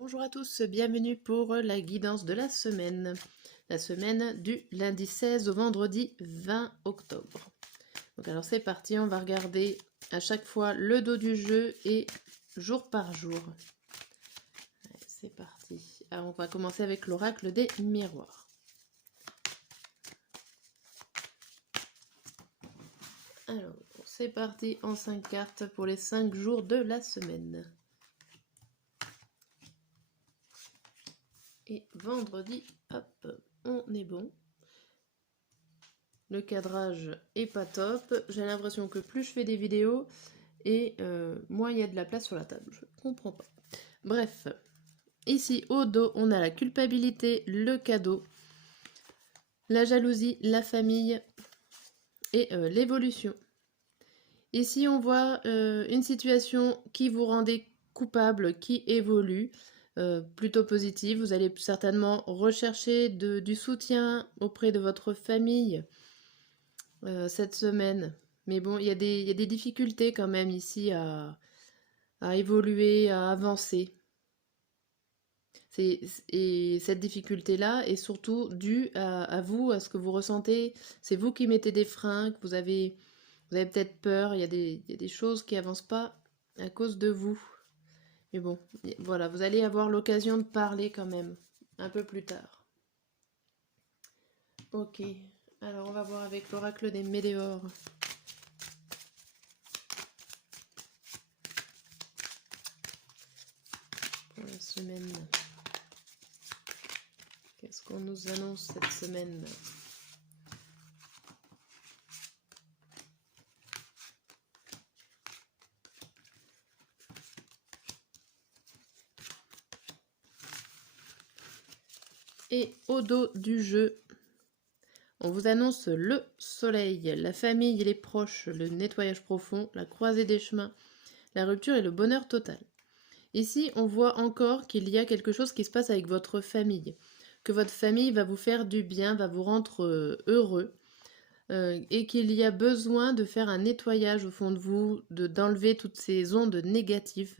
Bonjour à tous, bienvenue pour la guidance de la semaine du lundi 16 au vendredi 20 octobre. Donc alors c'est parti, on va regarder à chaque fois le dos du jeu et jour par jour. Allez, c'est parti. Alors on va commencer avec l'oracle des miroirs. Alors c'est parti en 5 cartes pour les 5 jours de la semaine. Et vendredi, hop, on est bon. Le cadrage est pas top. J'ai l'impression que plus je fais des vidéos et moins il y a de la place sur la table. Je comprends pas. Bref, ici au dos, on a la culpabilité, le cadeau, la jalousie, la famille et l'évolution. Ici, on voit une situation qui vous rendait coupable, qui évolue, plutôt positive. Vous allez certainement rechercher du soutien auprès de votre famille cette semaine. Mais bon, il y a des difficultés quand même ici à évoluer, à avancer. Et cette difficulté-là est surtout due à vous, à ce que vous ressentez. C'est vous qui mettez des freins, que vous avez peut-être peur. Il y a des choses qui avancent pas à cause de vous. Mais bon, voilà, vous allez avoir l'occasion de parler quand même, un peu plus tard. Ok, alors on va voir avec l'oracle des météores. Pour la semaine. Qu'est-ce qu'on nous annonce cette semaine? Et au dos du jeu, on vous annonce le soleil, la famille et les proches, le nettoyage profond, la croisée des chemins, la rupture et le bonheur total. Ici, on voit encore qu'il y a quelque chose qui se passe avec votre famille, que votre famille va vous faire du bien, va vous rendre heureux, et qu'il y a besoin de faire un nettoyage au fond de vous, d'enlever toutes ces ondes négatives.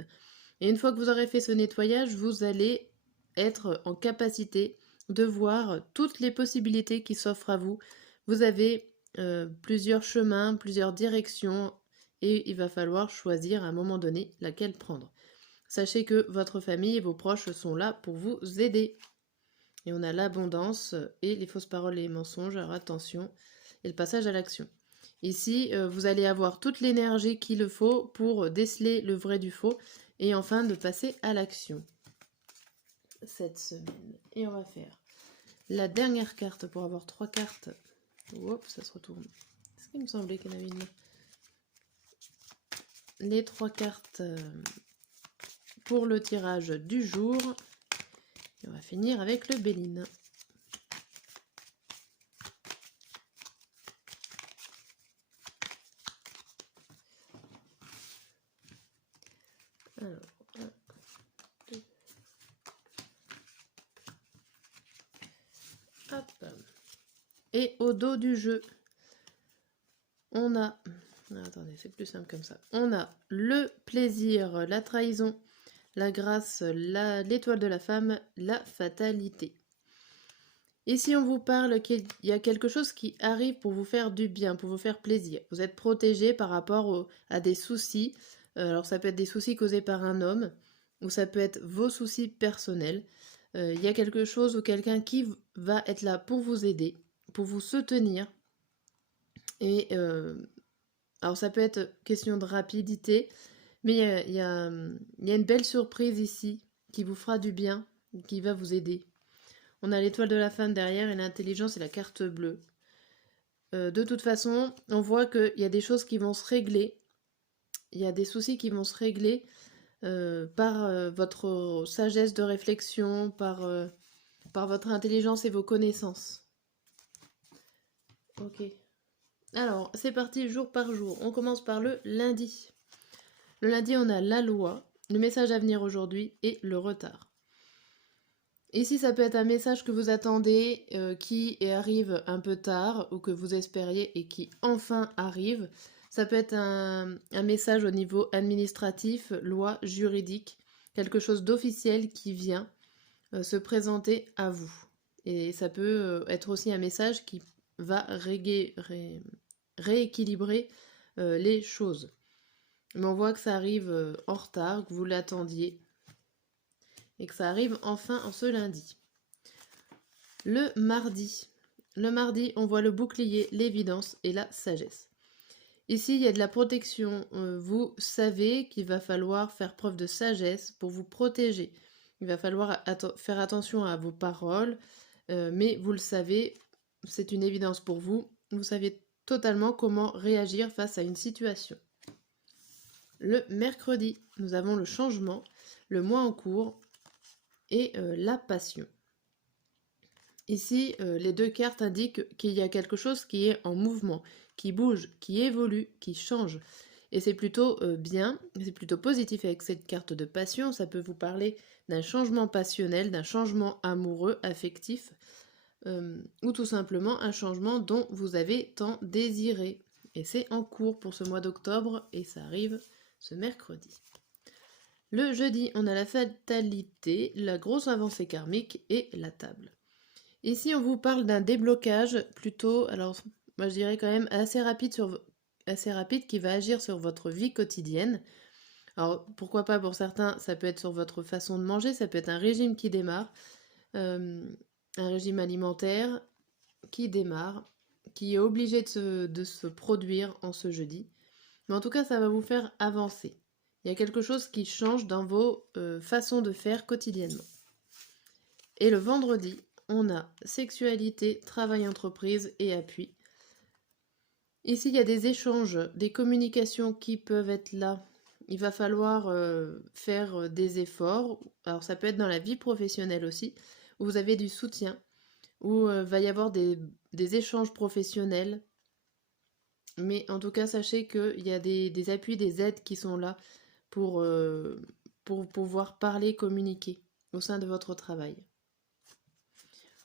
Et une fois que vous aurez fait ce nettoyage, vous allez être en capacité de voir toutes les possibilités qui s'offrent à vous. Vous avez plusieurs chemins, plusieurs directions, et il va falloir choisir à un moment donné laquelle prendre. Sachez que votre famille et vos proches sont là pour vous aider. Et on a l'abondance et les fausses paroles et les mensonges, alors attention, et le passage à l'action. Ici, vous allez avoir toute l'énergie qu'il faut pour déceler le vrai du faux et enfin de passer à l'action cette semaine. Et on va faire la dernière carte pour avoir 3 cartes. Hop, ça se retourne. Est-ce qu'il me semblait qu'il y en avait une? Les 3 cartes pour le tirage du jour. Et on va finir avec le Béline. Alors, 1, 2. Hop. Et au dos du jeu, on a... attendez, c'est plus simple comme ça. On a le plaisir, la trahison, la grâce, l'étoile de la femme, la fatalité. Ici, on vous parle qu'il y a quelque chose qui arrive pour vous faire du bien, pour vous faire plaisir. Vous êtes protégé par rapport à des soucis. Alors, ça peut être des soucis causés par un homme, ou ça peut être vos soucis personnels. Il y a quelque chose ou quelqu'un qui va être là pour vous aider, pour vous soutenir. Et alors, ça peut être question de rapidité, mais il y a une belle surprise ici qui vous fera du bien, qui va vous aider. On a l'étoile de la femme derrière et l'intelligence et la carte bleue. De toute façon, on voit qu'il y a des choses qui vont se régler. Il y a des soucis qui vont se régler par votre sagesse de réflexion, par votre intelligence et vos connaissances. Ok. Alors, c'est parti jour par jour. On commence par le lundi. Le lundi, on a la loi, le message à venir aujourd'hui et le retard. Ici, ça peut être un message que vous attendez, qui arrive un peu tard ou que vous espériez et qui enfin arrive. Ça peut être un message au niveau administratif, loi, juridique. quelque chose d'officiel qui vient se présenter à vous. Et ça peut être aussi un message qui va rééquilibrer les choses. Mais on voit que ça arrive en retard, que vous l'attendiez, et que ça arrive enfin en ce lundi. Le mardi. Le mardi, on voit le bouclier, l'évidence et la sagesse. Ici, il y a de la protection. Vous savez qu'il va falloir faire preuve de sagesse pour vous protéger. Il va falloir faire attention à vos paroles, mais vous le savez, c'est une évidence pour vous. Vous savez totalement comment réagir face à une situation. Le mercredi, nous avons le changement, le mois en cours et la passion. Ici, les deux cartes indiquent qu'il y a quelque chose qui est en mouvement, qui bouge, qui évolue, qui change. Et c'est plutôt bien, c'est plutôt positif avec cette carte de passion. Ça peut vous parler d'un changement passionnel, d'un changement amoureux, affectif, ou tout simplement un changement dont vous avez tant désiré. Et c'est en cours pour ce mois d'octobre et ça arrive ce mercredi. Le jeudi, on a la fatalité, la grosse avancée karmique et la table. Ici, on vous parle d'un déblocage plutôt, alors moi je dirais quand même assez rapide qui va agir sur votre vie quotidienne. Alors pourquoi pas pour certains, ça peut être sur votre façon de manger, ça peut être un régime qui démarre, un régime alimentaire qui démarre, qui est obligé de se produire en ce jeudi. Mais en tout cas, ça va vous faire avancer. Il y a quelque chose qui change dans vos façons de faire quotidiennement. Et le vendredi, on a sexualité, travail, entreprise et appui. Ici, il y a des échanges, des communications qui peuvent être là. Il va falloir faire des efforts. Alors, ça peut être dans la vie professionnelle aussi, où vous avez du soutien, où va y avoir des échanges professionnels. Mais en tout cas, sachez qu'il y a des appuis, des aides qui sont là pour pouvoir parler, communiquer au sein de votre travail.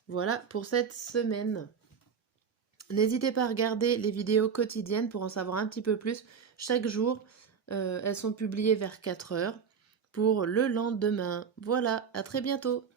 Voilà pour cette semaine. N'hésitez pas à regarder les vidéos quotidiennes pour en savoir un petit peu plus. Chaque jour, elles sont publiées vers 4 heures pour le lendemain. Voilà, à très bientôt.